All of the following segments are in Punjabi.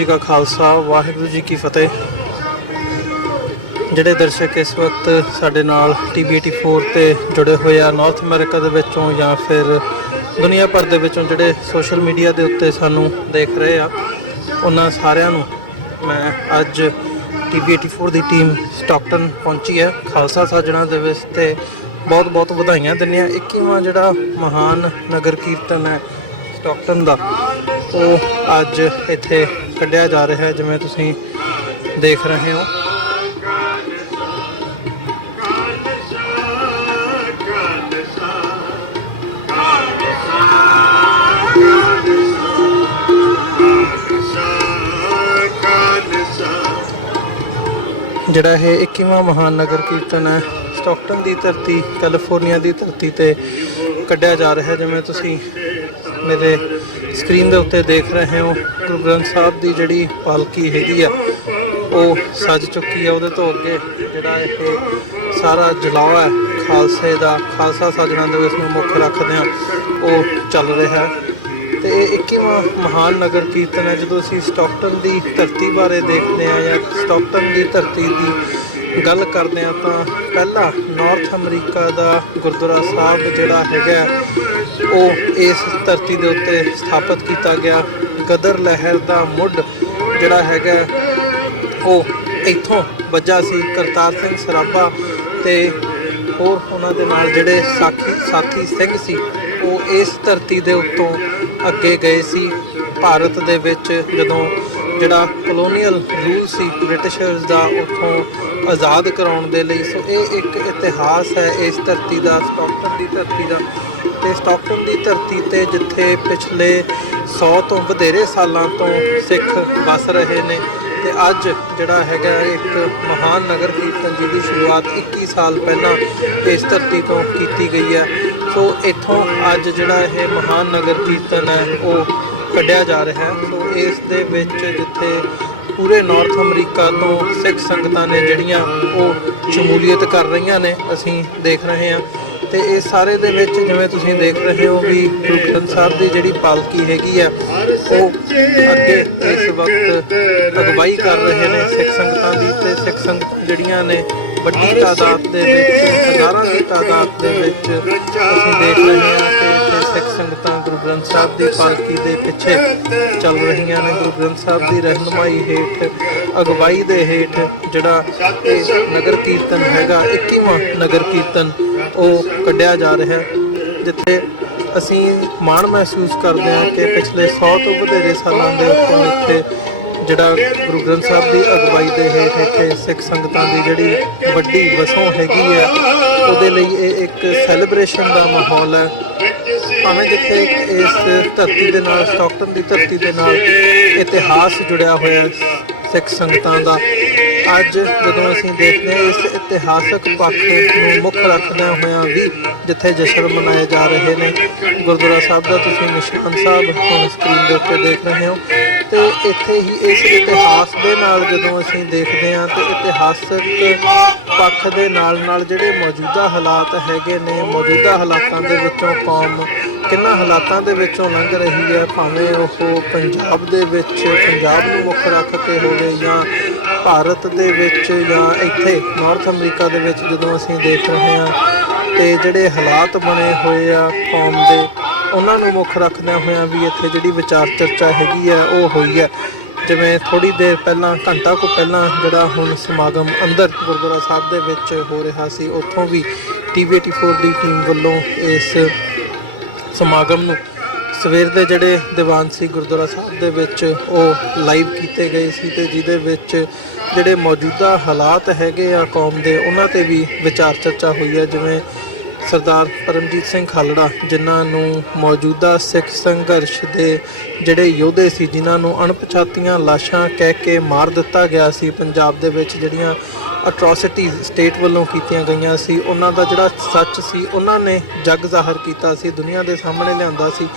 जी का खालसा वाहिगुरू जी की फतेह। ਜਿਹੜੇ ਦਰਸ਼ਕ ਇਸ ਵਕਤ ਸਾਡੇ ਨਾਲ TV 84 ਤੇ ਜੁੜੇ ਹੋਏ ਆ ਨਾਰਥ ਅਮਰੀਕਾ ਦੇ ਵਿੱਚੋਂ ਜਾਂ ਫਿਰ ਦੁਨੀਆ ਭਰ ਦੇ ਵਿੱਚੋਂ ਜਿਹੜੇ ਸੋਸ਼ਲ ਮੀਡੀਆ ਦੇ ਉੱਤੇ ਸਾਨੂੰ ਦੇਖ ਰਹੇ ਆ, ਉਹਨਾਂ ਸਾਰਿਆਂ ਨੂੰ ਮੈਂ ਅੱਜ TV 84 ਦੀ ਟੀਮ ਸਟਾਕਟਨ ਪਹੁੰਚੀ ਹੈ ਖਾਲਸਾ ਸਾਜਣਾ ਦੇ ਵਿੱਚ ਤੇ ਬਹੁਤ ਬਹੁਤ ਵਧਾਈਆਂ ਦਿੰਦੇ ਹਾਂ। 21ਵਾਂ ਜਿਹੜਾ ਮਹਾਨ ਨਗਰ ਕੀਰਤਨ ਹੈ ਸਟਾਕਟਨ ਦਾ, ਉਹ ਅੱਜ ਇੱਥੇ ਕੱਢਿਆ ਜਾ ਰਿਹਾ ਹੈ। ਜਿਵੇਂ ਤੁਸੀਂ ਦੇਖ ਰਹੇ ਹੋ, ਜਿਹੜਾ ਇਹ 21ਵਾਂ ਮਹਾਨ ਨਗਰ ਕੀਰਤਨ ਹੈ ਸਟਾਕਟਨ ਦੀ ਧਰਤੀ ਕੈਲੀਫੋਰਨੀਆ ਦੀ ਧਰਤੀ ਤੇ ਕੱਢਿਆ ਜਾ ਰਿਹਾ ਹੈ। ਜਿਵੇਂ ਤੁਸੀਂ ਮੇਰੇ ਸਕਰੀਨ ਦੇ ਉੱਤੇ ਦੇਖ ਰਹੇ ਹੋ, ਗੁਰੂ ਗ੍ਰੰਥ ਸਾਹਿਬ ਦੀ ਜਿਹੜੀ ਪਾਲਕੀ ਹੈਗੀ ਆ ਉਹ ਸੱਜ ਚੁੱਕੀ ਹੈ। ਉਹਦੇ ਤੋਂ ਅੱਗੇ ਜਿਹੜਾ ਇਹ ਸਾਰਾ ਜਲਾਵਾ ਹੈ ਖਾਲਸੇ ਦਾ, ਖਾਲਸਾ ਸਾਜਣਾ ਦਿਵਸ ਨੂੰ ਮੁੱਖ ਰੱਖਦਿਆਂ ਉਹ ਚੱਲ ਰਿਹਾ ਹੈ। ਤੇ ਇਹ 21ਵਾਂ ਮਹਾਨ ਨਗਰ ਕੀਰਤਨ ਹੈ। ਜਦੋਂ ਅਸੀਂ ਸਟਾਕਟਨ ਦੀ ਧਰਤੀ ਬਾਰੇ ਦੇਖਦੇ ਹਾਂ ਜਾਂ ਸਟਾਕਟਨ ਦੀ ਧਰਤੀ ਦੀ ਗੱਲ ਕਰਦੇ ਹਾਂ ਤਾਂ ਪਹਿਲਾ ਨਾਰਥ ਅਮਰੀਕਾ ਦਾ ਗੁਰਦੁਆਰਾ ਸਾਹਿਬ ਜਿਹੜਾ ਹੈਗਾ ਉਹ ਇਸ ਧਰਤੀ ਦੇ ਉੱਤੇ ਸਥਾਪਿਤ ਕੀਤਾ ਗਿਆ। ਗਦਰ ਲਹਿਰ ਦਾ ਮੁੱਢ ਜਿਹੜਾ ਹੈਗਾ ਉਹ ਇੱਥੋਂ ਵੱਜਾ ਸੀ। ਕਰਤਾਰ ਸਿੰਘ ਸਰਾਭਾ ਤੇ ਹੋਰ ਉਹਨਾਂ ਦੇ ਨਾਲ ਜਿਹੜੇ ਸਾਥੀ ਸਿੰਘ ਸੀ ਉਹ ਇਸ ਧਰਤੀ ਦੇ ਉੱਤੋਂ ਅੱਗੇ ਗਏ ਸੀ ਭਾਰਤ ਦੇ ਵਿੱਚ। ਜਦੋਂ ਜਿਹੜਾ ਕਲੋਨੀਅਲ ਰੂਲ ਸੀ ਬ੍ਰਿਟਿਸ਼ਰਸ ਦਾ, ਉੱਥੋਂ ਆਜ਼ਾਦ ਕਰਾਉਣ ਦੇ ਲਈ। ਸੋ ਇਹ ਇੱਕ ਇਤਿਹਾਸ ਹੈ ਇਸ ਧਰਤੀ ਦਾ, ਸਟਾਕਟਨ ਦੀ ਧਰਤੀ ਦਾ। ਤੇ ਸਟਾਕਟਨ ਦੀ ਧਰਤੀ ਤੇ ਜਿੱਥੇ ਪਿਛਲੇ 100 ਤੋਂ ਵਧੇਰੇ ਸਾਲਾਂ ਤੋਂ ਸਿੱਖ ਵਸ ਰਹੇ ਨੇ, ਤੇ ਅੱਜ ਜਿਹੜਾ ਹੈਗਾ ਇੱਕ ਮਹਾਨ ਨਗਰ ਕੀਰਤਨ ਜਿਹਦੀ ਸ਼ੁਰੂਆਤ 21 ਸਾਲ ਪਹਿਲਾਂ ਇਸ ਧਰਤੀ ਤੋਂ ਕੀਤੀ ਗਈ ਹੈ। ਸੋ ਇੱਥੋਂ ਅੱਜ ਜਿਹੜਾ ਇਹ ਮਹਾਨ ਨਗਰ ਕੀਰਤਨ ਹੈ ਉਹ ਕੱਢਿਆ ਜਾ ਰਿਹਾ ਹੈ। ਸੋ ਇਸ ਦੇ ਵਿੱਚ ਜਿੱਥੇ ਪੂਰੇ ਨਾਰਥ ਅਮਰੀਕਾ ਤੋਂ ਸਿੱਖ ਸੰਗਤਾਂ ਨੇ ਜਿਹੜੀਆਂ ਉਹ ਸ਼ਮੂਲੀਅਤ ਕਰ ਰਹੀਆਂ ਨੇ, ਅਸੀਂ ਦੇਖ ਰਹੇ ਹਾਂ। ਤੇ ਇਸ ਸਾਰੇ ਦੇ ਵਿੱਚ ਜਿਵੇਂ ਤੁਸੀਂ ਦੇਖ ਰਹੇ ਹੋ ਵੀ ਗੁਰੂ ਗ੍ਰੰਥ ਸਾਹਿਬ ਦੀ ਜਿਹੜੀ ਪਾਲਕੀ ਹੈਗੀ ਆ ਉਹ ਅੱਗੇ ਇਸ ਵਕਤ ਅਗਵਾਈ ਕਰ ਰਹੇ ਨੇ ਸਿੱਖ ਸੰਗਤਾਂ ਦੀ। ਤੇ ਸਿੱਖ ਸੰਗਤਾਂ ਜਿਹੜੀਆਂ ਨੇ ਵੱਡੀ ਤਾਦਾਦ ਦੇ ਵਿੱਚ, ਹਜ਼ਾਰਾਂ ਦੀ ਤਾਦਾਦ ਦੇ ਵਿੱਚ ਅਸੀਂ ਦੇਖ ਰਹੇ ਹਾਂ ਕਿ ਇੱਥੇ ਸਿੱਖ ਸੰਗਤਾਂ ਗੁਰੂ ਗ੍ਰੰਥ ਸਾਹਿਬ ਦੀ ਪਾਲਕੀ ਦੇ ਪਿੱਛੇ ਚੱਲ ਰਹੀਆਂ ਨੇ। ਗੁਰੂ ਗ੍ਰੰਥ ਸਾਹਿਬ ਦੀ ਰਹਿਨੁਮਾਈ ਹੇਠ, ਅਗਵਾਈ ਦੇ ਹੇਠ ਜਿਹੜਾ ਇਹ ਨਗਰ ਕੀਰਤਨ ਹੈਗਾ 21ਵਾਂ ਨਗਰ ਕੀਰਤਨ ਉਹ ਕੱਢਿਆ ਜਾ ਰਿਹਾ ਹੈ। ਜਿੱਥੇ ਅਸੀਂ ਮਾਣ ਮਹਿਸੂਸ ਕਰਦੇ ਹਾਂ ਕਿ ਪਿਛਲੇ 100 ਤੋਂ ਵਧੇਰੇ ਸਾਲਾਂ ਦੇ ਉੱਪਰ ਇੱਥੇ ਜਿਹੜਾ ਗੁਰੂ ਗ੍ਰੰਥ ਸਾਹਿਬ ਦੀ ਅਗਵਾਈ ਦੇ ਹੇਠ ਇੱਥੇ ਸਿੱਖ ਸੰਗਤਾਂ ਦੀ ਜਿਹੜੀ ਵੱਡੀ ਵਸੋਂ ਹੈਗੀ ਹੈ, ਉਹਦੇ ਲਈ ਇਹ ਇੱਕ ਸੈਲੀਬ੍ਰੇਸ਼ਨ ਦਾ ਮਾਹੌਲ ਹੈ। ਭਾਵੇਂ ਜਿੱਥੇ ਇਸ ਧਰਤੀ ਦੇ ਨਾਲ, ਸਟਾਕਟਨ ਦੀ ਧਰਤੀ ਦੇ ਨਾਲ ਇਤਿਹਾਸ ਜੁੜਿਆ ਹੋਇਆ ਸਿੱਖ ਸੰਗਤਾਂ ਦਾ, ਅੱਜ ਜਦੋਂ ਅਸੀਂ ਦੇਖਦੇ ਹਾਂ ਇਸ ਇਤਿਹਾਸਕ ਪੱਖ ਨੂੰ ਮੁੱਖ ਰੱਖਦਿਆਂ ਹੋਇਆਂ ਵੀ ਜਿੱਥੇ ਜਸ਼ਨ ਮਨਾਏ ਜਾ ਰਹੇ ਨੇ ਗੁਰਦੁਆਰਾ ਸਾਹਿਬ ਦਾ, ਤੁਸੀਂ ਨਿਸ਼ਾਨ ਸਾਹਿਬ ਹੁਣ ਸਕਰੀਨ ਦੇ ਉੱਤੇ ਦੇਖ ਰਹੇ ਹੋ। ਤੇ ਇੱਥੇ ਹੀ ਇਸ ਇਤਿਹਾਸ ਦੇ ਨਾਲ ਜਦੋਂ ਅਸੀਂ ਦੇਖਦੇ ਹਾਂ ਤੇ ਇਤਿਹਾਸਕ ਪੱਖ ਦੇ ਨਾਲ ਨਾਲ ਜਿਹੜੇ ਮੌਜੂਦਾ ਹਾਲਾਤ ਹੈਗੇ ਨੇ, ਮੌਜੂਦਾ ਹਾਲਾਤਾਂ ਦੇ ਵਿੱਚੋਂ ਕੌਮ ਕਿੰਨਾਂ ਹਾਲਾਤਾਂ ਦੇ ਵਿੱਚੋਂ ਲੰਘ ਰਹੀ ਹੈ, ਭਾਵੇਂ ਉਹ ਪੰਜਾਬ ਦੇ ਵਿੱਚ, ਪੰਜਾਬ ਨੂੰ ਮੁੱਖ ਰੱਖ ਕੇ ਹੋਵੇ ਜਾਂ ਭਾਰਤ ਦੇ ਵਿੱਚ ਜਾਂ ਇੱਥੇ ਨਾਰਥ ਅਮਰੀਕਾ ਦੇ ਵਿੱਚ, ਜਦੋਂ ਅਸੀਂ ਦੇਖ ਰਹੇ ਹਾਂ ਤੇ ਜਿਹੜੇ ਹਾਲਾਤ ਬਣੇ ਹੋਏ ਆ ਕੌਮ ਦੇ, ਉਹਨਾਂ ਨੂੰ ਮੁੱਖ ਰੱਖਦਿਆਂ ਹੋਇਆਂ ਵੀ ਇੱਥੇ ਜਿਹੜੀ ਵਿਚਾਰ ਚਰਚਾ ਹੈਗੀ ਹੈ ਉਹ ਹੋਈ ਹੈ। ਜਿਵੇਂ ਥੋੜ੍ਹੀ ਦੇਰ ਪਹਿਲਾਂ, ਘੰਟਾ ਕੁ ਪਹਿਲਾਂ ਜਿਹੜਾ ਹੁਣ ਸਮਾਗਮ ਅੰਦਰ ਗੁਰਦੁਆਰਾ ਸਾਹਿਬ ਦੇ ਵਿੱਚ ਹੋ ਰਿਹਾ ਸੀ, ਉੱਥੋਂ ਵੀ TV 84 ਦੀ ਟੀਮ ਵੱਲੋਂ ਇਸ ਸਮਾਗਮ ਨੂੰ ਸਵੇਰ ਦੇ ਜਿਹੜੇ ਦੀਵਾਨ ਸੀ ਗੁਰਦੁਆਰਾ ਸਾਹਿਬ ਦੇ ਵਿੱਚ ਉਹ ਲਾਈਵ ਕੀਤੇ ਗਏ ਸੀ ਤੇ ਜਿਹਦੇ ਵਿੱਚ ਜਿਹੜੇ ਮੌਜੂਦਾ ਹਾਲਾਤ ਹੈਗੇ ਆ ਕੌਮ ਦੇ, ਉਹਨਾਂ 'ਤੇ ਵੀ ਵਿਚਾਰ ਚਰਚਾ ਹੋਈ ਹੈ। ਜਿਵੇਂ ਸਰਦਾਰ ਪਰਮਜੀਤ ਸਿੰਘ ਖਾਲੜਾ, ਜਿਨ੍ਹਾਂ ਨੂੰ ਮੌਜੂਦਾ ਸਿੱਖ ਸੰਘਰਸ਼ ਦੇ ਜਿਹੜੇ ਯੋਧੇ ਸੀ, ਜਿਨ੍ਹਾਂ ਨੂੰ ਅਣਪਛਾਤੀਆਂ ਲਾਸ਼ਾਂ ਕਹਿ ਕੇ ਮਾਰ ਦਿੱਤਾ ਗਿਆ ਸੀ ਪੰਜਾਬ ਦੇ ਵਿੱਚ, ਜਿਹੜੀਆਂ ਅਟਰੋਸਿਟੀਜ਼ ਸਟੇਟ ਵੱਲੋਂ ਕੀਤੀਆਂ ਗਈਆਂ ਸੀ, ਉਹਨਾਂ ਦਾ ਜਿਹੜਾ ਸੱਚ ਸੀ ਉਹਨਾਂ ਨੇ ਜੱਗ ਜ਼ਾਹਰ ਕੀਤਾ ਸੀ, ਦੁਨੀਆ ਦੇ ਸਾਹਮਣੇ ਲਿਆਂਦਾ ਸੀ।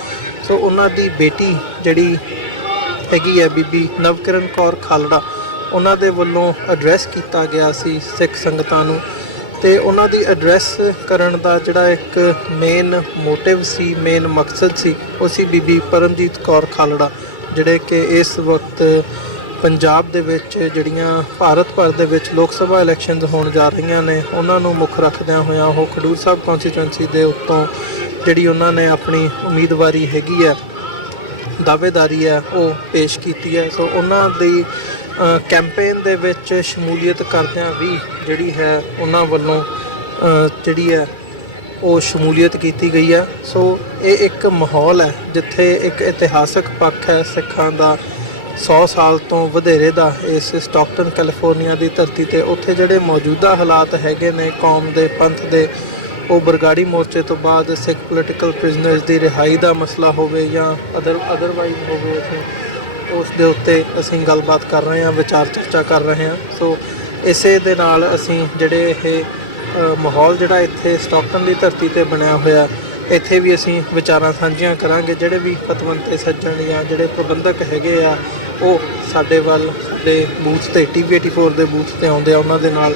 ਸੋ ਉਹਨਾਂ ਦੀ ਬੇਟੀ ਜਿਹੜੀ ਹੈਗੀ ਹੈ ਬੀਬੀ ਨਵਕਿਰਨ ਕੌਰ ਖਾਲੜਾ, ਉਹਨਾਂ ਦੇ ਵੱਲੋਂ ਐਡਰੈਸ ਕੀਤਾ ਗਿਆ ਸੀ ਸਿੱਖ ਸੰਗਤਾਂ ਨੂੰ। ਤੇ ਉਹਨਾਂ ਦੀ ਐਡਰੈਸ ਕਰਨ ਦਾ ਜਿਹੜਾ ਇੱਕ ਮੇਨ ਮੋਟਿਵ ਸੀ, ਮੇਨ ਮਕਸਦ ਸੀ, ਉਹ ਸੀ ਬੀਬੀ ਪਰਮਜੀਤ ਕੌਰ ਖਾਲੜਾ, ਜਿਹੜੇ ਕਿ ਇਸ ਵਕਤ ਪੰਜਾਬ ਦੇ ਵਿੱਚ ਜਿਹੜੀਆਂ ਭਾਰਤ ਭਰ ਦੇ ਵਿੱਚ ਲੋਕ ਸਭਾ ਇਲੈਕਸ਼ਨਸ ਹੋਣ ਜਾ ਰਹੀਆਂ ਨੇ ਉਹਨਾਂ ਨੂੰ ਮੁੱਖ ਰੱਖਦਿਆਂ ਹੋਇਆਂ ਉਹ ਖਡੂਰ ਸਾਹਿਬ ਕੌਂਸਟੀਚੁਐਂਸੀ ਦੇ ਉੱਤੋਂ ਜਿਹੜੀ ਉਹਨਾਂ ਨੇ ਆਪਣੀ ਉਮੀਦਵਾਰੀ ਹੈਗੀ ਹੈ, ਦਾਅਵੇਦਾਰੀ ਹੈ, ਉਹ ਪੇਸ਼ ਕੀਤੀ ਹੈ। ਸੋ ਉਹਨਾਂ ਦੀ ਕੈਂਪੇਨ ਦੇ ਵਿੱਚ ਸ਼ਮੂਲੀਅਤ ਕਰਦਿਆਂ ਵੀ ਜਿਹੜੀ ਹੈ ਉਹਨਾਂ ਵੱਲੋਂ ਜਿਹੜੀ ਹੈ ਉਹ ਸ਼ਮੂਲੀਅਤ ਕੀਤੀ ਗਈ ਹੈ। ਸੋ ਇਹ ਇੱਕ ਮਾਹੌਲ ਹੈ ਜਿੱਥੇ ਇੱਕ ਇਤਿਹਾਸਕ ਪੱਖ ਹੈ ਸਿੱਖਾਂ ਦਾ 100 ਸਾਲ ਤੋਂ ਵਧੇਰੇ ਦਾ ਇਸ ਸਟਾਕਟਨ ਕੈਲੀਫੋਰਨੀਆ ਦੀ ਧਰਤੀ 'ਤੇ। ਉੱਥੇ ਜਿਹੜੇ ਮੌਜੂਦਾ ਹਾਲਾਤ ਹੈਗੇ ਨੇ ਕੌਮ ਦੇ, ਪੰਥ ਦੇ, ਉਹ ਬਰਗਾੜੀ ਮੋਰਚੇ ਤੋਂ ਬਾਅਦ ਸਿੱਖ ਪੋਲੀਟੀਕਲ ਪ੍ਰਿਜ਼ਨਰਸ ਦੀ ਰਿਹਾਈ ਦਾ ਮਸਲਾ ਹੋਵੇ ਜਾਂ ਅਦਰਵਾਈਜ਼ ਹੋਵੇ, ਉਸ ਦੇ ਉੱਤੇ ਅਸੀਂ ਗੱਲਬਾਤ ਕਰ ਰਹੇ ਹਾਂ, ਵਿਚਾਰ ਚਰਚਾ ਕਰ ਰਹੇ ਹਾਂ। ਸੋ ਇਸੇ ਦੇ ਨਾਲ ਅਸੀਂ ਜਿਹੜੇ ਇਹ ਮਾਹੌਲ ਜਿਹੜਾ ਇੱਥੇ ਸਟਾਕਟਨ ਦੀ ਧਰਤੀ 'ਤੇ ਬਣਿਆ ਹੋਇਆ, ਇੱਥੇ ਵੀ ਅਸੀਂ ਵਿਚਾਰਾਂ ਸਾਂਝੀਆਂ ਕਰਾਂਗੇ। ਜਿਹੜੇ ਵੀ ਪਤਵੰਤੇ ਸੱਜਣ ਜਾਂ ਜਿਹੜੇ ਪ੍ਰਬੰਧਕ ਹੈਗੇ ਆ ਉਹ ਸਾਡੇ ਵੱਲ ਦੇ ਬੂਥ 'ਤੇ TV 84 ਦੇ ਬੂਥ 'ਤੇ ਆਉਂਦੇ ਆ, ਉਹਨਾਂ ਦੇ ਨਾਲ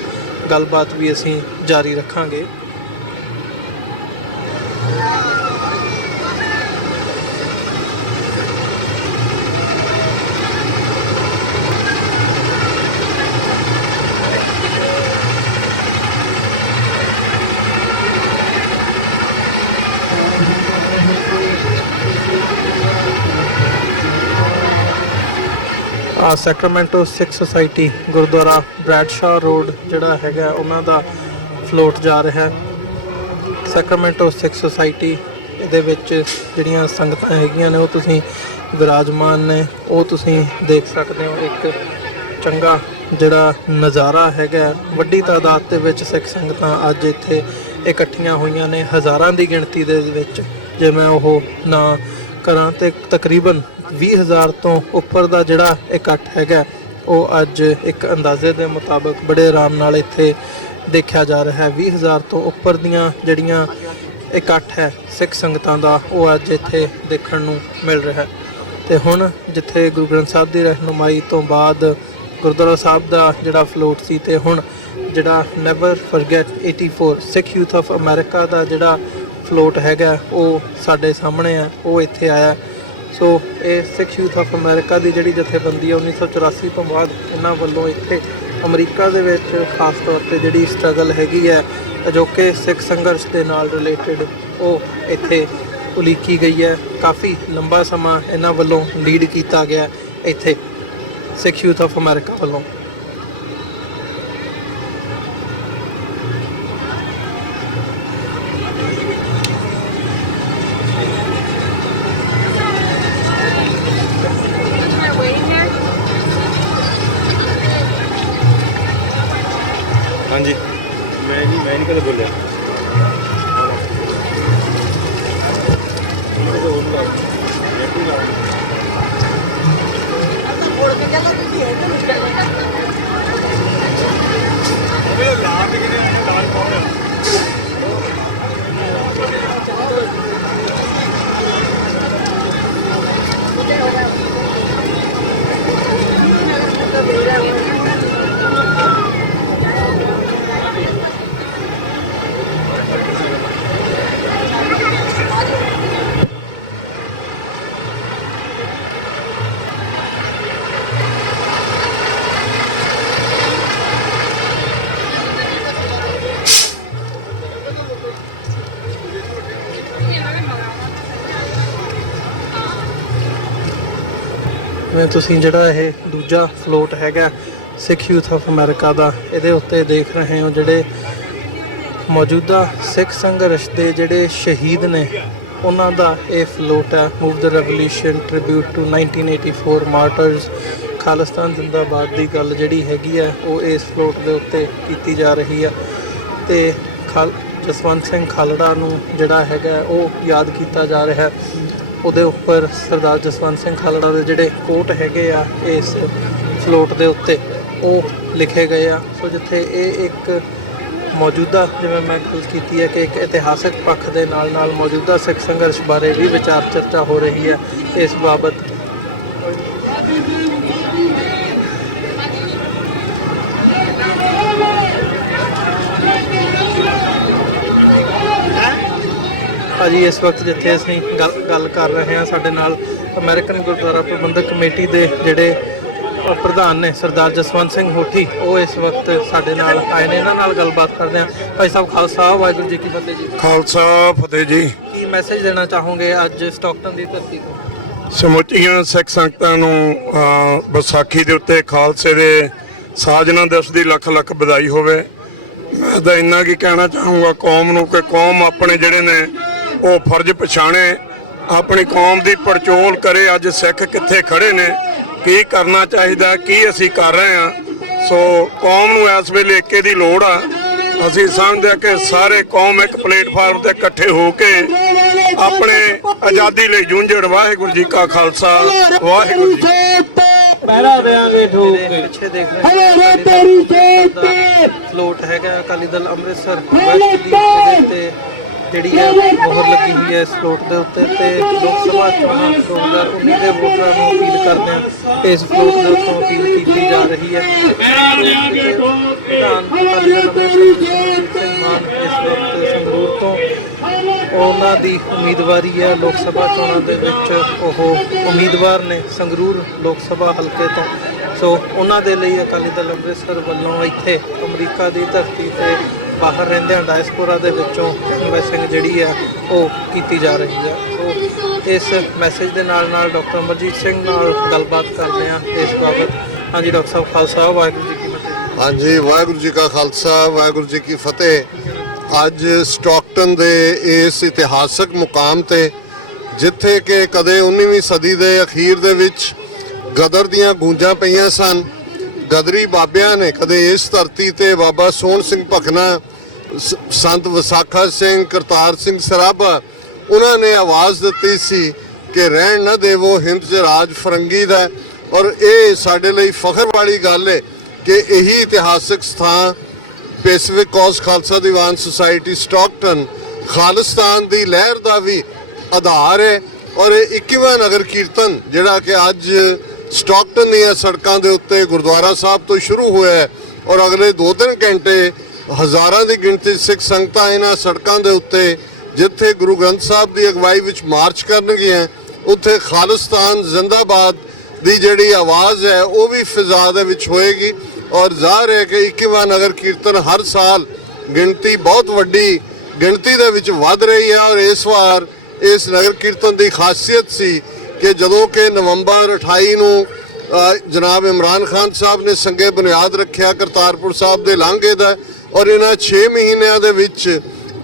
ਗੱਲਬਾਤ ਵੀ ਅਸੀਂ ਜਾਰੀ ਰੱਖਾਂਗੇ। ਸੈਕਰਾਮੈਂਟੋ ਸਿੱਖ ਸੁਸਾਇਟੀ ਗੁਰਦੁਆਰਾ ਬ੍ਰੈਡਸ਼ਾਹ ਰੋਡ ਜਿਹੜਾ ਹੈਗਾ ਉਹਨਾਂ ਦਾ ਫਲੋਟ ਜਾ ਰਿਹਾ। ਸੈਕਰਾਮੈਂਟੋ ਸਿੱਖ ਸੁਸਾਇਟੀ ਦੇ ਵਿੱਚ ਜਿਹੜੀਆਂ ਸੰਗਤਾਂ ਹੈਗੀਆਂ ਨੇ ਉਹ ਤੁਸੀਂ ਵਿਰਾਜਮਾਨ ਨੇ, ਉਹ ਤੁਸੀਂ ਦੇਖ ਸਕਦੇ ਹੋ। ਇੱਕ ਚੰਗਾ ਜਿਹੜਾ ਨਜ਼ਾਰਾ ਹੈਗਾ, ਵੱਡੀ ਤਾਦਾਦ ਦੇ ਵਿੱਚ ਸਿੱਖ ਸੰਗਤਾਂ ਅੱਜ ਇੱਥੇ ਇਕੱਠੀਆਂ ਹੋਈਆਂ ਨੇ, ਹਜ਼ਾਰਾਂ ਦੀ ਗਿਣਤੀ ਦੇ ਵਿੱਚ। ਜੇ ਮੈਂ ਉਹ ਨਾ ਕਰਾਂ ਤੇ ਤਕਰੀਬਨ 20,000 ਤੋਂ ਉੱਪਰ ਦਾ ਜਿਹੜਾ ਇਕੱਠ ਹੈਗਾ ਉਹ ਅੱਜ ਇੱਕ ਅੰਦਾਜ਼ੇ ਦੇ ਮੁਤਾਬਕ ਬੜੇ ਆਰਾਮ ਨਾਲ ਇੱਥੇ ਦੇਖਿਆ ਜਾ ਰਿਹਾ ਹੈ। 20,000 ਤੋਂ ਉੱਪਰ ਦੀਆਂ ਜਿਹੜੀਆਂ ਇਕੱਠ ਹੈ ਸਿੱਖ ਸੰਗਤਾਂ ਦਾ, ਉਹ ਅੱਜ ਇੱਥੇ ਦੇਖਣ ਨੂੰ ਮਿਲ ਰਿਹਾ ਹੈ। ਤੇ ਹੁਣ ਜਿੱਥੇ ਗੁਰੂ ਗ੍ਰੰਥ ਸਾਹਿਬ ਦੀ ਰਹਿਨੁਮਾਈ ਤੋਂ ਬਾਅਦ ਗੁਰਦੁਆਰਾ ਸਾਹਿਬ ਦਾ ਜਿਹੜਾ ਫਲੋਟ ਸੀ, ਤੇ ਹੁਣ ਜਿਹੜਾ never forget 84 Sikh youth of America ਦਾ ਜਿਹੜਾ ਫਲੋਟ ਹੈਗਾ ਉਹ ਸਾਡੇ ਸਾਹਮਣੇ ਹੈ, ਉਹ ਇੱਥੇ ਆਇਆ। ਸੋ ਇਹ ਸਿੱਖ ਯੂਥ ਆਫ ਅਮਰੀਕਾ ਦੀ ਜਿਹੜੀ ਜਥੇਬੰਦੀ ਹੈ 1984 ਤੋਂ ਬਾਅਦ ਇਹਨਾਂ ਵੱਲੋਂ ਇੱਥੇ ਅਮਰੀਕਾ ਦੇ ਵਿੱਚ ਖਾਸ ਤੌਰ 'ਤੇ ਜਿਹੜੀ ਸਟਰਗਲ ਹੈਗੀ ਹੈ ਅਜੋਕੇ ਸਿੱਖ ਸੰਘਰਸ਼ ਦੇ ਨਾਲ ਰਿਲੇਟਿਡ, ਉਹ ਇੱਥੇ ਉਲੀਕੀ ਗਈ ਹੈ। ਕਾਫੀ ਲੰਬਾ ਸਮਾਂ ਇਹਨਾਂ ਵੱਲੋਂ ਲੀਡ ਕੀਤਾ ਗਿਆ ਇੱਥੇ ਸਿੱਖ ਯੂਥ ਆਫ ਅਮਰੀਕਾ ਵੱਲੋਂ। ਹਾਂਜੀ, ਮੈਂ ਨਹੀਂ ਕਦੇ ਬੋਲਿਆ। ਜਿਵੇਂ ਤੁਸੀਂ ਜਿਹੜਾ ਇਹ ਦੂਜਾ ਫਲੋਟ ਹੈਗਾ ਸਿੱਖ ਯੂਥ ਆਫ ਅਮਰੀਕਾ ਦਾ, ਇਹਦੇ ਉੱਤੇ ਦੇਖ ਰਹੇ ਹੋ ਜਿਹੜੇ ਮੌਜੂਦਾ ਸਿੱਖ ਸੰਘਰਸ਼ ਦੇ ਜਿਹੜੇ ਸ਼ਹੀਦ ਨੇ ਉਹਨਾਂ ਦਾ ਇਹ ਫਲੋਟ ਹੈ। Move the revolution tribute to 1984 martyrs, Khalistan ਜ਼ਿੰਦਾਬਾਦ ਦੀ ਗੱਲ ਜਿਹੜੀ ਹੈਗੀ ਹੈ ਉਹ ਇਸ ਫਲੋਟ ਦੇ ਉੱਤੇ ਕੀਤੀ ਜਾ ਰਹੀ ਆ। ਤੇ ਜਸਵੰਤ ਸਿੰਘ ਖਾਲੜਾ ਨੂੰ ਜਿਹੜਾ ਹੈਗਾ ਉਹ ਯਾਦ ਕੀਤਾ ਜਾ ਰਿਹਾ। ਉਹਦੇ ਉੱਪਰ ਸਰਦਾਰ ਜਸਵੰਤ ਸਿੰਘ ਖਾਲੜਾ ਦੇ ਜਿਹੜੇ ਕੋਟ ਹੈਗੇ ਆ ਇਸ ਫਲੋਟ ਦੇ ਉੱਤੇ ਉਹ ਲਿਖੇ ਗਏ ਆ। ਸੋ ਜਿੱਥੇ ਇਹ ਇੱਕ ਮੌਜੂਦਾ, ਜਿਵੇਂ ਮੈਂ ਗੱਲ ਕੀਤੀ ਹੈ ਕਿ ਇੱਕ ਇਤਿਹਾਸਕ ਪੱਖ ਦੇ ਨਾਲ ਨਾਲ ਮੌਜੂਦਾ ਸਿੱਖ ਸੰਘਰਸ਼ ਬਾਰੇ ਵੀ ਵਿਚਾਰ ਚਰਚਾ ਹੋ ਰਹੀ ਹੈ ਇਸ ਬਾਬਤ। ਭਾਜੀ ਇਸ ਵਕਤ ਜਿੱਥੇ ਅਸੀਂ ਗੱਲ ਕਰ ਰਹੇ ਹਾਂ, ਸਾਡੇ ਨਾਲ ਅਮਰੀਕਨ ਗੁਰਦੁਆਰਾ ਪ੍ਰਬੰਧਕ ਕਮੇਟੀ ਦੇ ਜਿਹੜੇ ਪ੍ਰਧਾਨ ਨੇ ਸਰਦਾਰ ਜਸਵੰਤ ਸਿੰਘ ਹੋਠੀ, ਉਹ ਇਸ ਵਕਤ ਸਾਡੇ ਨਾਲ ਆਏ ਨੇ। ਇਹਨਾਂ ਨਾਲ ਗੱਲਬਾਤ ਕਰਦੇ ਹਾਂ। ਭਾਈ ਸਾਹਿਬ ਖਾਲਸਾ, ਵਾਹਿਗੁਰੂ ਜੀ ਕੀ ਫਤਿਹ ਜੀ। ਖਾਲਸਾ ਫਤਿਹ ਜੀ। ਕੀ ਮੈਸੇਜ ਦੇਣਾ ਚਾਹੋਗੇ ਅੱਜ ਸਟਾਕਟਨ ਦੀ ਧਰਤੀ ਤੋਂ? ਸਮੁੱਚੀਆਂ ਸਿੱਖ ਸੰਗਤਾਂ ਨੂੰ ਵਿਸਾਖੀ ਦੇ ਉੱਤੇ ਖਾਲਸੇ ਦੇ ਸਾਜਨਾ ਦਿਵਸ ਦੀ ਲੱਖ ਲੱਖ ਵਧਾਈ ਹੋਵੇ। ਮੈਂ ਤਾਂ ਇੰਨਾ ਕੀ ਕਹਿਣਾ ਚਾਹੂੰਗਾ ਕੌਮ ਨੂੰ ਕਿ ਕੌਮ ਆਪਣੇ ਜਿਹੜੇ ਨੇ ਉਹ ਫਰਜ਼ ਪਛਾਣੇ, ਆਪਣੀ ਕੌਮ ਦੀ ਪੜਚੋਲ ਕਰੇ। ਅੱਜ ਸਿੱਖ ਕਿੱਥੇ ਖੜੇ ਨੇ, ਕੀ ਕਰਨਾ ਚਾਹੀਦਾ, ਕੀ ਅਸੀਂ ਕਰ ਰਹੇ ਹਾਂ। ਸੋ ਕੌਮ ਨੂੰ ਇਸ ਵੇਲੇ ਏਕੇ ਦੀ ਲੋੜ ਆ। ਅਸੀਂ ਸਮਝਦੇ ਹਾਂ ਕਿ ਸਾਰੇ ਕੌਮ ਇੱਕ ਪਲੇਟਫਾਰਮ ਤੇ ਇਕੱਠੇ ਹੋ ਕੇ ਆਪਣੇ ਆਜ਼ਾਦੀ ਲਈ ਜੂਝਣ। ਵਾਹਿਗੁਰੂ ਜੀ ਕਾ ਖਾਲਸਾ, ਵਾਹਿਗੁਰੂ ਜੀ। ਪਹਿਰਾ ਦੇਾਂਗੇ ਠੋਕ ਕੇ ਪਿੱਛੇ ਦੇਖ ਰਹੇ ਤੇਰੀ ਜੇਤ ਫਲੋਟ ਹੈਗਾ ਅਕਾਲੀ ਦਲ ਅੰਮ੍ਰਿਤਸਰ ਵੈਸਟ ਦੀ ਤੇ ਜਿਹੜੀ ਹੈ ਮੋਹਰ ਲੱਗੀ ਹੋਈ ਹੈ ਇਸ ਫਲੋਟ ਦੇ ਉੱਤੇ। ਤੇ ਲੋਕ ਸਭਾ ਚੋਣਾਂ 2019 ਦੇ ਵੋਟਰਾਂ ਨੂੰ ਅਪੀਲ ਕਰਦੇ ਹਾਂ, ਇਸ ਫਲੋਟ ਦੇ ਉੱਤੋਂ ਅਪੀਲ ਕੀਤੀ ਜਾ ਰਹੀ ਹੈ। ਪ੍ਰਧਾਨ ਅਕਾਲੀ ਦਲ ਅੰਮ੍ਰਿਤਸਰ ਸਿੰਘ ਮਾਨ ਇਸ ਵਕਤ ਸੰਗਰੂਰ ਤੋਂ ਉਹਨਾਂ ਦੀ ਉਮੀਦਵਾਰੀ ਹੈ ਲੋਕ ਸਭਾ ਚੋਣਾਂ ਦੇ ਵਿੱਚ। ਉਹ ਉਮੀਦਵਾਰ ਨੇ ਸੰਗਰੂਰ ਲੋਕ ਸਭਾ ਹਲਕੇ ਤੋਂ। ਸੋ ਉਹਨਾਂ ਦੇ ਲਈ ਅਕਾਲੀ ਦਲ ਅੰਮ੍ਰਿਤਸਰ ਵੱਲੋਂ ਇੱਥੇ ਅਮਰੀਕਾ ਦੀ ਧਰਤੀ ਤੇ ਬਾਹਰ ਰਹਿੰਦਿਆਂ ਡਾਇਸਪੋਰਾ ਦੇ ਵਿੱਚੋਂ ਇਨਵੈਸਟਿੰਗ ਜਿਹੜੀ ਹੈ ਉਹ ਕੀਤੀ ਜਾ ਰਹੀ ਹੈ। ਉਹ ਇਸ ਮੈਸੇਜ ਦੇ ਨਾਲ ਨਾਲ ਡਾਕਟਰ ਅਮਰਜੀਤ ਸਿੰਘ ਨਾਲ ਗੱਲਬਾਤ ਕਰਦੇ ਹਾਂ ਇਸ ਬਾਬਤ। ਹਾਂਜੀ ਡਾਕਟਰ ਸਾਹਿਬ ਖਾਲਸਾ, ਵਾਹਿਗੁਰੂ ਜੀ ਕੀ ਫਤਿਹ। ਹਾਂਜੀ, ਵਾਹਿਗੁਰੂ ਜੀ ਕਾ ਖਾਲਸਾ, ਵਾਹਿਗੁਰੂ ਜੀ ਕੀ ਫਤਿਹ। ਅੱਜ ਸਟਾਕਟਨ ਦੇ ਇਸ ਇਤਿਹਾਸਕ ਮੁਕਾਮ ਤੇ ਜਿੱਥੇ ਕਿ ਕਦੇ 19ਵੀਂ ਸਦੀ ਦੇ ਅਖੀਰ ਦੇ ਵਿੱਚ ਗਦਰ ਦੀਆਂ ਗੂੰਜਾਂ ਪਈਆਂ ਸਨ, ਗਦਰੀ ਬਾਬਿਆਂ ਨੇ ਕਦੇ ਇਸ ਧਰਤੀ ਤੇ ਬਾਬਾ ਸੋਹਣ ਸਿੰਘ ਭਕਨਾ, ਸੰਤ ਵਿਸਾਖਾ ਸਿੰਘ, ਕਰਤਾਰ ਸਿੰਘ ਸਰਾਭਾ, ਉਹਨਾਂ ਨੇ ਆਵਾਜ਼ ਦਿੱਤੀ ਸੀ ਕਿ ਰਹਿਣ ਨਾ ਦੇਵੋ ਹਿੰਦ 'ਚ ਰਾਜ ਫਰੰਗੀ ਦਾ। ਔਰ ਇਹ ਸਾਡੇ ਲਈ ਫਖਰ ਵਾਲੀ ਗੱਲ ਹੈ ਕਿ ਇਹੀ ਇਤਿਹਾਸਕ ਸਥਾਨ ਪੈਸੀਫਿਕ ਕਾਜ਼ ਖਾਲਸਾ ਦੀਵਾਨ ਸੁਸਾਇਟੀ ਸਟਾਕਟਨ ਖਾਲਿਸਤਾਨ ਦੀ ਲਹਿਰ ਦਾ ਵੀ ਆਧਾਰ ਹੈ। ਔਰ ਇਹ 21ਵਾਂ ਨਗਰ ਕੀਰਤਨ ਜਿਹੜਾ ਕਿ ਅੱਜ ਸਟਾਕਟਨ ਦੀਆਂ ਸੜਕਾਂ ਦੇ ਉੱਤੇ ਗੁਰਦੁਆਰਾ ਸਾਹਿਬ ਤੋਂ ਸ਼ੁਰੂ ਹੋਇਆ ਹੈ ਔਰ ਅਗਲੇ 2-3 ਘੰਟੇ ਹਜ਼ਾਰਾਂ ਦੀ ਗਿਣਤੀ ਸਿੱਖ ਸੰਗਤਾਂ ਇਹਨਾਂ ਸੜਕਾਂ ਦੇ ਉੱਤੇ ਜਿੱਥੇ ਗੁਰੂ ਗ੍ਰੰਥ ਸਾਹਿਬ ਦੀ ਅਗਵਾਈ ਵਿੱਚ ਮਾਰਚ ਕਰਨਗੀਆਂ, ਉੱਥੇ ਖਾਲਿਸਤਾਨ ਜ਼ਿੰਦਾਬਾਦ ਦੀ ਜਿਹੜੀ ਆਵਾਜ਼ ਹੈ ਉਹ ਵੀ ਫਿਜ਼ਾ ਦੇ ਵਿੱਚ ਹੋਏਗੀ। ਔਰ ਜ਼ਾਹਰ ਹੈ ਕਿ 21ਵਾਂ ਨਗਰ ਕੀਰਤਨ ਹਰ ਸਾਲ ਗਿਣਤੀ ਬਹੁਤ ਵੱਡੀ ਗਿਣਤੀ ਦੇ ਵਿੱਚ ਵੱਧ ਰਹੀ ਹੈ। ਔਰ ਇਸ ਵਾਰ ਇਸ ਨਗਰ ਕੀਰਤਨ ਦੀ ਖਾਸੀਅਤ ਸੀ ਕਿ ਜਦੋਂ ਕਿ ਨਵੰਬਰ 28 ਨੂੰ ਜਨਾਬ ਇਮਰਾਨ ਖਾਨ ਸਾਹਿਬ ਨੇ ਸੰਗੇ ਬੁਨਿਆਦ ਰੱਖਿਆ ਕਰਤਾਰਪੁਰ ਸਾਹਿਬ ਦੇ ਲਾਂਘੇ ਦਾ, ਔਰ ਇਹਨਾਂ 6 ਮਹੀਨਿਆਂ ਦੇ ਵਿੱਚ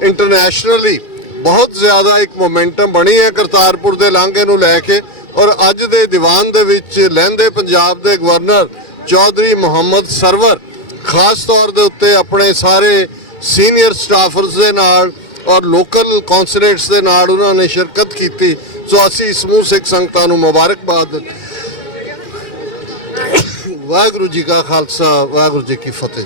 ਇੰਟਰਨੈਸ਼ਨਲੀ ਬਹੁਤ ਜ਼ਿਆਦਾ ਇੱਕ ਮੋਮੈਂਟਮ ਬਣੀ ਹੈ ਕਰਤਾਰਪੁਰ ਦੇ ਲਾਂਘੇ ਨੂੰ ਲੈ ਕੇ। ਔਰ ਅੱਜ ਦੇ ਦੀਵਾਨ ਦੇ ਵਿੱਚ ਲਹਿੰਦੇ ਪੰਜਾਬ ਦੇ ਗਵਰਨਰ ਚੌਧਰੀ ਮੁਹੰਮਦ ਸਰਵਰ ਖਾਸ ਤੌਰ ਦੇ ਉੱਤੇ ਆਪਣੇ ਸਾਰੇ ਸੀਨੀਅਰ ਸਟਾਫਰਸ ਦੇ ਨਾਲ ਔਰ ਲੋਕਲ ਕੌਂਸਲੇਟਸ ਦੇ ਨਾਲ ਉਹਨਾਂ ਨੇ ਸ਼ਿਰਕਤ ਕੀਤੀ। ਸੋ ਅਸੀਂ ਸਮੂਹ ਸਿੱਖ ਸੰਗਤਾਂ ਨੂੰ ਮੁਬਾਰਕਬਾਦ। ਵਾਹਿਗੁਰੂ ਜੀ ਕਾ ਖਾਲਸਾ, ਵਾਹਿਗੁਰੂ ਜੀ ਕੀ ਫਤਿਹ।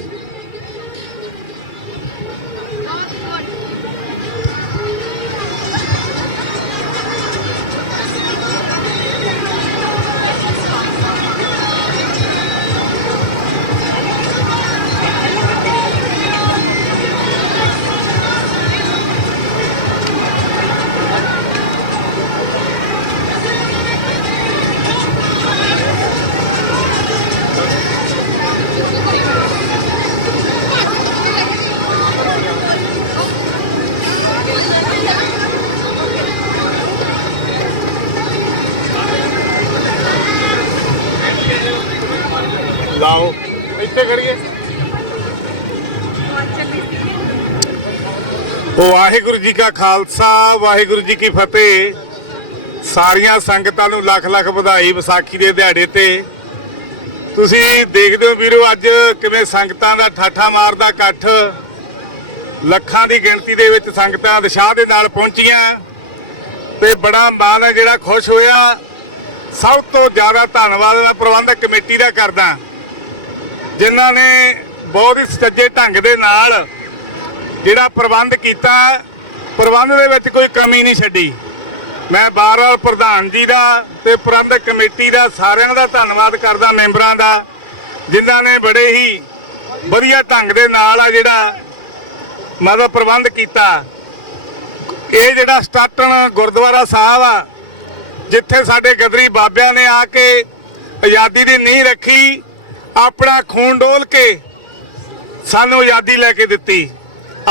ਲਾਓ ਇੱਥੇ ਖੜੀਏ। ਵਾਹਿਗੁਰੂ ਜੀ ਕਾ ਖਾਲਸਾ, ਵਾਹਿਗੁਰੂ ਜੀ ਕੀ ਫਤਿਹ। ਸਾਰੀਆਂ ਸੰਗਤਾਂ ਨੂੰ ਲੱਖ ਲੱਖ ਵਧਾਈ ਵਿਸਾਖੀ ਦੇ ਦਿਹਾੜੇ ਤੇ। ਤੁਸੀਂ ਦੇਖਦੇ ਹੋ ਵੀਰੋ ਅੱਜ ਕਿਵੇਂ ਸੰਗਤਾਂ ਦਾ ਠਾਠਾ ਮਾਰਦਾ ਇਕੱਠ, ਲੱਖਾਂ ਦੀ ਗਿਣਤੀ ਦੇ ਵਿੱਚ ਸੰਗਤਾਂ ਉਤਸ਼ਾਹ ਦੇ ਨਾਲ ਪਹੁੰਚੀਆਂ ਤੇ ਬੜਾ ਮਾਣ ਹੈ ਜਿਹੜਾ ਖੁਸ਼ ਹੋਇਆ। ਸਭ ਤੋਂ ਜ਼ਿਆਦਾ ਧੰਨਵਾਦ ਮੈਂ ਪ੍ਰਬੰਧਕ ਕਮੇਟੀ ਦਾ ਕਰਦਾ ਜਿਨ੍ਹਾਂ ਨੇ ਬਹੁਤ ਹੀ ਸੁਚੱਜੇ ਢੰਗ ਦੇ ਨਾਲ ਜਿਹੜਾ ਪ੍ਰਬੰਧ ਕੀਤਾ, ਪ੍ਰਬੰਧ ਦੇ ਵਿੱਚ ਕੋਈ ਕਮੀ ਨਹੀਂ ਛੱਡੀ। ਮੈਂ ਬਾਰ-ਬਾਰ ਪ੍ਰਧਾਨ ਜੀ ਦਾ ਤੇ ਪ੍ਰਬੰਧਕ ਕਮੇਟੀ ਦਾ ਸਾਰਿਆਂ ਦਾ ਧੰਨਵਾਦ ਕਰਦਾ, ਮੈਂਬਰਾਂ ਦਾ, ਜਿਨ੍ਹਾਂ ਨੇ ਬੜੇ ਹੀ ਵਧੀਆ ਢੰਗ ਦੇ ਨਾਲ ਆ ਜਿਹੜਾ ਮਤਲਬ ਪ੍ਰਬੰਧ ਕੀਤਾ। ਇਹ ਜਿਹੜਾ ਸਟਾਕਟਨ ਗੁਰਦੁਆਰਾ ਸਾਹਿਬ ਆ ਜਿੱਥੇ ਸਾਡੇ ਗਦਰੀ ਬਾਬਿਆਂ ਨੇ ਆ ਕੇ ਆਜ਼ਾਦੀ ਦੀ ਨੀਂਹ ਰੱਖੀ, ਆਪਣਾ ਖੂਨ ਡੋਲ ਕੇ ਸਾਨੂੰ ਆਜ਼ਾਦੀ ਲੈ ਕੇ ਦਿੱਤੀ।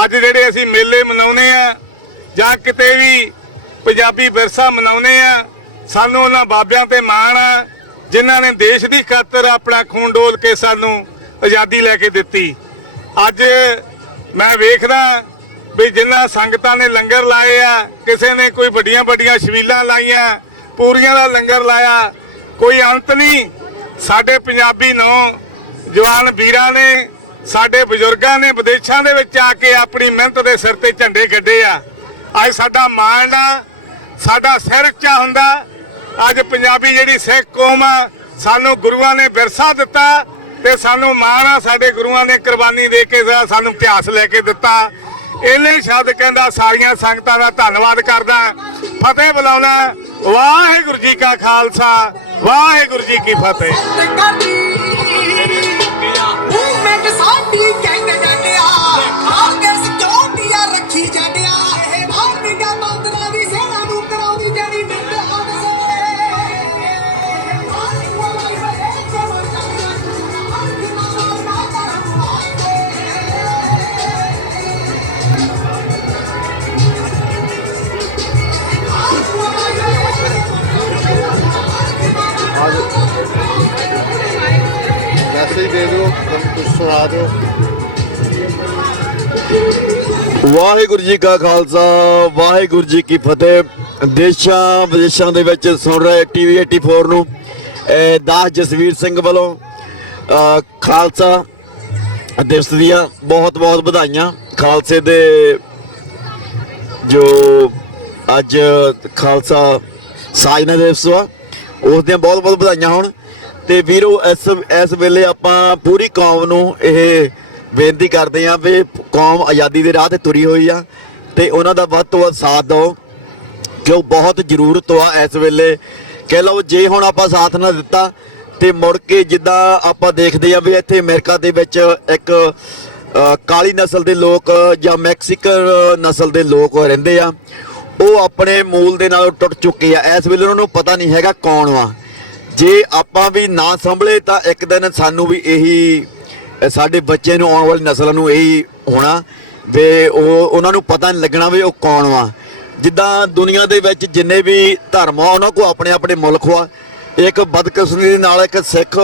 ਅੱਜ ਜਿਹੜੇ ਅਸੀਂ ਮੇਲੇ ਮਨਾਉਂਦੇ ਆ ਜਾਂ ਕਿਤੇ ਵੀ ਪੰਜਾਬੀ ਵਿਰਸਾ ਮਨਾਉਂਦੇ ਆ, ਸਾਨੂੰ ਉਹਨਾਂ ਬਾਬਿਆਂ ਤੇ ਮਾਣ ਆ ਜਿਨ੍ਹਾਂ ਨੇ ਦੇਸ਼ ਦੀ ਖਾਤਰ ਆਪਣਾ ਖੂਨ ਡੋਲ ਕੇ ਸਾਨੂੰ ਆਜ਼ਾਦੀ ਲੈ ਕੇ ਦਿੱਤੀ। ਅੱਜ ਮੈਂ ਵੇਖਦਾ ਵੀ ਜਿਨ੍ਹਾਂ ਸੰਗਤਾਂ ਨੇ ਲੰਗਰ ਲਾਏ ਆ, ਕਿਸੇ ਨੇ ਕੋਈ ਵੱਡੀਆਂ ਵੱਡੀਆਂ ਛਬੀਲਾਂ ਲਾਈਆਂ, ਪੂਰੀਆਂ ਦਾ ਲੰਗਰ ਲਾਇਆ, ਕੋਈ ਅੰਤ ਨਹੀਂ। ਸਾਡੇ ਪੰਜਾਬੀ ਨੌਜਵਾਨ ਵੀਰਾਂ ਨੇ, ਸਾਡੇ ਬਜ਼ੁਰਗਾਂ ਨੇ ਵਿਦੇਸ਼ਾਂ ਦੇ ਵਿੱਚ ਆ ਕੇ ਆਪਣੀ ਮਿਹਨਤ ਦੇ ਸਿਰ ਤੇ ਝੰਡੇ ਗੱਡੇ ਆ। ਅੱਜ ਸਾਡਾ ਮਾਣ ਆ, ਸਾਡਾ ਸਿਰ ਉੱਚਾ ਹੁੰਦਾ। ਅੱਜ ਪੰਜਾਬੀ ਜਿਹੜੀ ਸਿੱਖ ਕੌਮ ਆ, ਸਾਨੂੰ ਗੁਰੂਆਂ ਨੇ ਵਿਰਸਾ ਦਿੱਤਾ ਤੇ ਸਾਨੂੰ ਮਾਣ ਆ, ਸਾਡੇ ਗੁਰੂਆਂ ਨੇ ਕੁਰਬਾਨੀ ਦੇ ਕੇ ਸਾਨੂੰ ਇਤਿਹਾਸ ਲੈ ਕੇ ਦਿੱਤਾ। ਇਹਨੇ ਸ਼ਬਦ ਕਹਿੰਦਾ ਸਾਰੀਆਂ ਸੰਗਤਾਂ ਦਾ ਧੰਨਵਾਦ ਕਰਦਾ, ਫਤਿਹ ਬੁਲਾਉਣਾ। ਵਾਹਿਗੁਰੂ ਜੀ ਕਾ ਖਾਲਸਾ, ਵਾਹਿਗੁਰੂ ਜੀ ਕੀ ਫਤਿਹ। ਮੈਸੇਜ ਦੇ ਦਿਓ, ਕੁਝ ਸੁਣਾ ਦਿਓ। ਵਾਹਿਗੁਰੂ ਜੀ ਕਾ ਖਾਲਸਾ, ਵਾਹਿਗੁਰੂ ਜੀ ਕੀ ਫਤਿਹ। ਦੇਸ਼ਾਂ ਵਿਦੇਸ਼ਾਂ ਦੇ ਵਿੱਚ ਸੁਣ ਰਹੇ TV 84 ਨੂੰ ਦਾਸ ਜਸਵੀਰ ਸਿੰਘ ਵੱਲੋਂ ਖਾਲਸਾ ਦਿਵਸ ਦੀਆਂ ਬਹੁਤ ਬਹੁਤ ਵਧਾਈਆਂ। ਖਾਲਸੇ ਦੇ ਜੋ ਅੱਜ ਖਾਲਸਾ ਸਾਜਨਾ ਦਿਵਸ ਵਾ, ਉਸ ਦੀਆਂ ਬਹੁਤ ਬਹੁਤ ਵਧਾਈਆਂ ਹੋਣ। ਤੇ ਵੀਰੋ ਇਸ ਵੇਲੇ ਆਪਾਂ ਪੂਰੀ ਕੌਮ ਨੂੰ ਇਹ ਬੇਨਤੀ ਕਰਦੇ ਹਾਂ ਵੀ ਕੌਮ ਆਜ਼ਾਦੀ ਦੇ ਰਾਹ ਤੇ ਤੁਰੀ ਹੋਈ ਆ ਤੇ ਉਹਨਾਂ ਦਾ ਵੱਧ ਤੋਂ ਵੱਧ ਸਾਥ ਦਿਓ, ਕਿਉਂ ਬਹੁਤ ਜ਼ਰੂਰਤ ਆ ਇਸ ਵੇਲੇ। ਕਹਿ ਲਓ ਜੇ ਹੁਣ ਆਪਾਂ ਸਾਥ ਨਾ ਦਿੱਤਾ ਤੇ ਮੁੜ ਕੇ ਜਿੱਦਾਂ ਆਪਾਂ ਦੇਖਦੇ ਆ ਵੀ ਇੱਥੇ ਅਮਰੀਕਾ ਦੇ ਵਿੱਚ ਇੱਕ ਕਾਲੀ ਨਸਲ ਦੇ ਲੋਕ ਜਾਂ ਮੈਕਸੀਕਨ ਨਸਲ ਦੇ ਲੋਕ ਰਹਿੰਦੇ ਆ, ਉਹ ਆਪਣੇ ਮੂਲ ਦੇ ਨਾਲ ਟੁੱਟ ਚੁੱਕੇ ਆ। ਇਸ ਵੇਲੇ ਉਹਨਾਂ ਨੂੰ ਪਤਾ ਨਹੀਂ ਹੈਗਾ ਕੌਣ ਵਾ। ਜੇ ਆਪਾਂ ਵੀ ਨਾ ਸੰਭਲੇ ਤਾਂ ਇੱਕ ਦਿਨ ਸਾਨੂੰ ਵੀ ਇਹੀ, ਸਾਡੇ ਬੱਚੇ ਨੂੰ, ਆਉਣ ਵਾਲੀ ਨਸਲਾਂ ਨੂੰ ਇਹੀ ਹੋਣਾ ਵੀ ਉਹਨਾਂ ਨੂੰ ਪਤਾ ਨਹੀਂ ਲੱਗਣਾ ਵੀ ਉਹ ਕੌਣ ਵਾ। ਜਿੱਦਾਂ ਦੁਨੀਆ ਦੇ ਵਿੱਚ ਜਿੰਨੇ ਵੀ ਧਰਮ ਆ ਉਹਨਾਂ ਕੋਲ ਆਪਣੇ ਆਪਣੇ ਮੁਲਕ ਵਾ। ਇੱਕ ਬਦਕਿਸਮਤੀ ਦੇ ਨਾਲ ਇੱਕ ਸਿੱਖ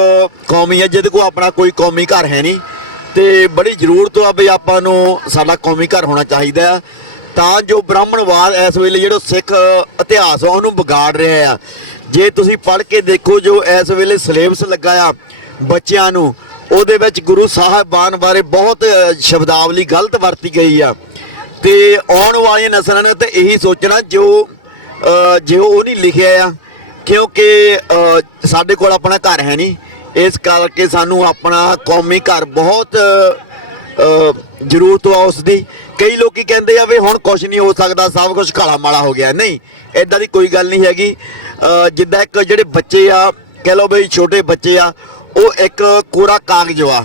ਕੌਮੀ ਹੈ ਜਿਹਦੇ ਕੋਲ ਆਪਣਾ ਕੋਈ ਕੌਮੀ ਘਰ ਹੈ ਨਹੀਂ, ਤੇ ਬੜੀ ਜ਼ਰੂਰਤ ਆ ਵੀ ਆਪਾਂ ਨੂੰ ਸਾਡਾ ਕੌਮੀ ਘਰ ਹੋਣਾ ਚਾਹੀਦਾ ਆ, ਤਾਂ ਜੋ ਬ੍ਰਾਹਮਣਵਾਦ ਇਸ ਵੇਲੇ ਜਿਹੜਾ ਸਿੱਖ ਇਤਿਹਾਸ ਆ ਉਹਨੂੰ ਵਿਗਾੜ ਰਿਹਾ ਆ। ਜੇ ਤੁਸੀਂ ਪੜ੍ਹ ਕੇ ਦੇਖੋ ਜੋ ਇਸ ਵੇਲੇ ਸਿਲੇਬਸ ਲੱਗਾ ਆ ਬੱਚਿਆਂ ਨੂੰ, ਉਹਦੇ ਵਿੱਚ ਗੁਰੂ ਸਾਹਿਬਾਨ ਬਾਰੇ ਬਹੁਤ ਸ਼ਬਦਾਵਲੀ ਗਲਤ ਵਰਤੀ ਗਈ ਆ। ਤੇ ਆਉਣ ਵਾਲੀਆਂ ਨਸਲਾਂ ਨੇ ਤਾਂ ਇਹੀ ਸੋਚਣਾ ਜੋ ਉਹ ਨਹੀਂ ਲਿਖਿਆ ਆ, ਕਿਉਂਕਿ ਸਾਡੇ ਕੋਲ ਆਪਣਾ ਘਰ ਹੈ ਨਹੀਂ, ਇਸ ਕਰਕੇ ਸਾਨੂੰ ਆਪਣਾ ਕੌਮੀ ਘਰ ਬਹੁਤ ਜ਼ਰੂਰਤ ਆ ਉਸ ਦੀ। ਕਈ ਲੋਕੀ ਕਹਿੰਦੇ ਆ ਵੀ ਹੁਣ ਕੁਝ ਨਹੀਂ ਹੋ ਸਕਦਾ, ਸਭ ਕੁਝ ਕਾਲਾ ਮਾਲਾ ਹੋ ਗਿਆ। ਨਹੀਂ, ਇਦਾਂ ਦੀ ਕੋਈ ਗੱਲ ਨਹੀਂ ਹੈਗੀ। ਜਿੱਦਾਂ ਇੱਕ ਜਿਹੜੇ ਬੱਚੇ ਆ, ਕਹਿ ਲਓ ਬਈ ਛੋਟੇ ਬੱਚੇ ਆ, ਉਹ ਇੱਕ ਕੋਰਾ ਕਾਗਜ਼ ਆ।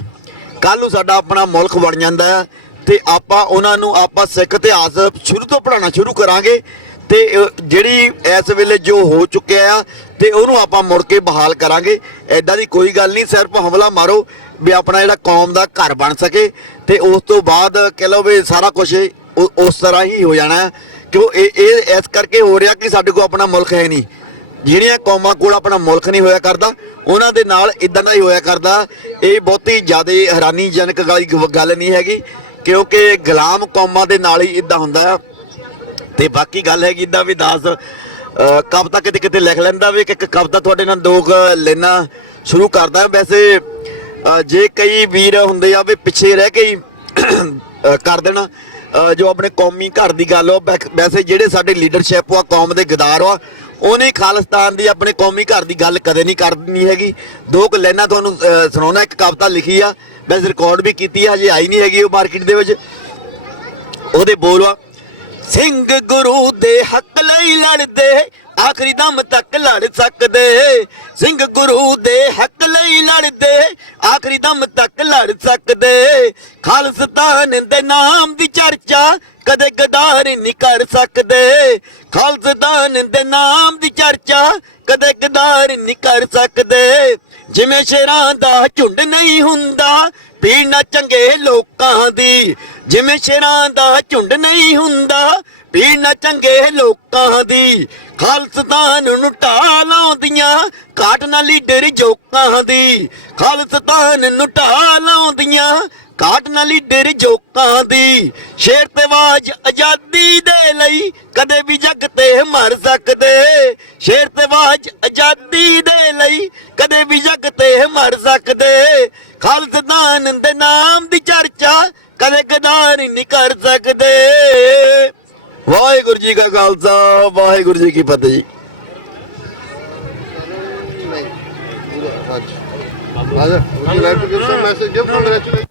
ਕੱਲ ਨੂੰ ਸਾਡਾ ਆਪਣਾ ਮੁਲਕ ਬਣ ਜਾਂਦਾ ਤੇ ਆਪਾਂ ਉਹਨਾਂ ਨੂੰ ਆਪਾਂ ਸਿੱਖ ਇਤਿਹਾਸ ਸ਼ੁਰੂ ਤੋਂ ਪੜ੍ਹਾਉਣਾ ਸ਼ੁਰੂ ਕਰਾਂਗੇ ਤੇ ਜਿਹੜੀ ਇਸ ਵੇਲੇ ਜੋ ਹੋ ਚੁੱਕਿਆ ਆ ਤੇ ਉਹਨੂੰ ਆਪਾਂ ਮੁੜ ਕੇ ਬਹਾਲ ਕਰਾਂਗੇ। ਐਦਾਂ ਦੀ ਕੋਈ ਗੱਲ ਨਹੀਂ, ਸਿਰਫ ਹਮਲਾ ਮਾਰੋ ਵੀ ਆਪਣਾ ਜਿਹੜਾ ਕੌਮ ਦਾ ਘਰ ਬਣ ਸਕੇ ਤੇ ਉਸ ਤੋਂ ਬਾਅਦ ਕਹਿ ਲਓ ਵੀ ਸਾਰਾ ਕੁਝ ਉਸ ਤਰ੍ਹਾਂ ਹੀ ਹੋ ਜਾਣਾ। ਕਿਉਂ ਇਹ ਇਸ ਕਰਕੇ ਹੋ ਰਿਹਾ ਕਿ ਸਾਡੇ ਕੋਲ ਆਪਣਾ ਮੁਲਕ ਹੈ ਨਹੀਂ। ਜਿਹੜੀਆਂ ਕੌਮਾਂ ਕੋਲ ਆਪਣਾ ਮੁਲਕ ਨਹੀਂ ਹੋਇਆ ਕਰਦਾ ਉਹਨਾਂ ਦੇ ਨਾਲ ਇਦਾਂ ਦਾ ਹੀ ਹੋਇਆ ਕਰਦਾ। ਇਹ ਬਹੁਤੀ ਜ਼ਿਆਦਾ ਹੈਰਾਨੀਜਨਕ ਗੱਲ ਨਹੀਂ ਹੈਗੀ, ਕਿਉਂਕਿ ਗੁਲਾਮ ਕੌਮਾਂ ਦੇ ਨਾਲ ਹੀ ਇਦਾਂ ਹੁੰਦਾ ਆ। ਤੇ ਬਾਕੀ ਗੱਲ ਹੈਗੀ ਇਦਾਂ ਵੀ ਦਾਸ ਕਵਿਤਾ ਕਿਤੇ ਕਿਤੇ ਲਿਖ ਲੈਂਦਾ ਵੀ ਇੱਕ ਕਵਿਤਾ ਤੁਹਾਡੇ ਨਾਲ ਦੋ ਲੈਣਾ ਸ਼ੁਰੂ ਕਰਦਾ। ਵੈਸੇ ਜੇ ਕਈ ਵੀਰ ਹੁੰਦੇ ਆ ਵੀ ਪਿੱਛੇ ਰਹਿ ਕੇ ਹੀ ਕਰ ਦੇਣਾ ਜੋ ਆਪਣੇ ਕੌਮੀ ਘਰ ਦੀ ਗੱਲ ਆ। ਵੈਸੇ ਜਿਹੜੇ ਸਾਡੇ ਲੀਡਰਸ਼ਿਪ ਆ, ਕੌਮ ਦੇ ਗਦਾਰ ਆ, ਉਹਨੇ ਖਾਲਿਸਤਾਨ ਦੀ ਆਪਣੇ ਕੌਮੀ ਘਰ ਦੀ ਗੱਲ ਕਦੇ ਨਹੀਂ ਕਰਨੀ ਹੈਗੀ। ਦੋ ਕੁ ਲਾਈਨਾਂ ਤੁਹਾਨੂੰ ਸੁਣਾਉਣਾ। ਇੱਕ ਕਵਿਤਾ ਲਿਖੀ ਆ, ਵੈਸੇ ਰਿਕਾਰਡ ਵੀ ਕੀਤੀ ਆ, ਹਜੇ ਆਈ ਨਹੀਂ ਹੈਗੀ ਉਹ ਮਾਰਕੀਟ ਦੇ ਵਿੱਚ। ਉਹਦੇ ਬੋਲ ਆ, ਸਿੰਘ ਗੁਰੂ ਦੇ ਹੱਕ ਲਈ ਲੜਦੇ, ਆਖਰੀ ਦਮ ਤੱਕ ਲੜ ਸਕਦੇ। ਸਿੰਘ ਗੁਰੂ ਦੇ ਹੱਕ ਲਈ ਲੜਦੇ, ਆਖਰੀ ਦਮ ਤੱਕ ਲੜ ਸਕਦੇ। ਖਾਲਿਸਤਾਨ ਦੇ ਨਾਮ ਦੀ ਚਰਚਾ ਕਦੇ ਗਦਾਰ ਨਹੀਂ ਕਰ ਸਕਦੇ। ਖਾਲਸਤਾਨ ਦੇ ਨਾਮ ਦੀ ਚਰਚਾ ਕਦੇ ਗਦਾਰ ਨਹੀਂ ਕਰ ਸਕਦੇ। ਜਿਵੇਂ ਸ਼ੇਰਾਂ ਦਾ ਝੁੰਡ ਨਹੀਂ ਹੁੰਦਾ ਭੀੜ ਨਾ ਚੰਗੇ ਲੋਕਾਂ ਦੀ। ਜਿਵੇਂ ਸ਼ੇਰਾਂ ਦਾ ਝੁੰਡ ਨਹੀਂ ਹੁੰਦਾ ਭੀੜ ਨਾ ਚੰਗੇ ਲੋਕਾਂ ਦੀ। ਖਾਲਸਤਾਨ ਨੂੰ ਢਾਹ ਲਾਉਂਦੀਆਂ ਘਾਟ ਨਾ ਲੀਡਰ ਜੋਕਾਂ ਦੀ। ਖਾਲਸਤਾਨ ਨੂੰ ਢਾਹ ਲਾਉਂਦੀਆਂ ਘਾਟ ਨਾ ਲੀਡਰ ਜੋਕਾਂ ਦੀ। ਸ਼ੇਰ ਤੇ ਆਵਾਜ਼ ਆਜ਼ਾਦੀ ਦੇ ਲਈ ਕਦੇ ਵੀ ਜੱਗ ਤੇ ਮਰ ਸਕਦੇ। ਸ਼ੇਰ ਤੇ ਆਵਾਜ਼ ਆਜ਼ਾਦੀ ਦੇ ਲਈ ਕਦੇ ਵੀ ਜੱਗ ਤੇ ਮਰ ਸਕਦੇ। ਖਾਲਸਤਾਨ ਦੇ ਨਾਮ ਦੀ ਚਰਚਾ ਕਦੇ ਗਦਾਰ ਨਹੀਂ ਕਰ ਸਕਦੇ। ਵਾਹਿਗੁਰੂ ਜੀ ਕਾ ਖਾਲਸਾ ਵਾਹਿਗੁਰੂ ਜੀ ਕੀ ਫਤਿਹ ਜੀ। Would you like to give some message? Give congratulations.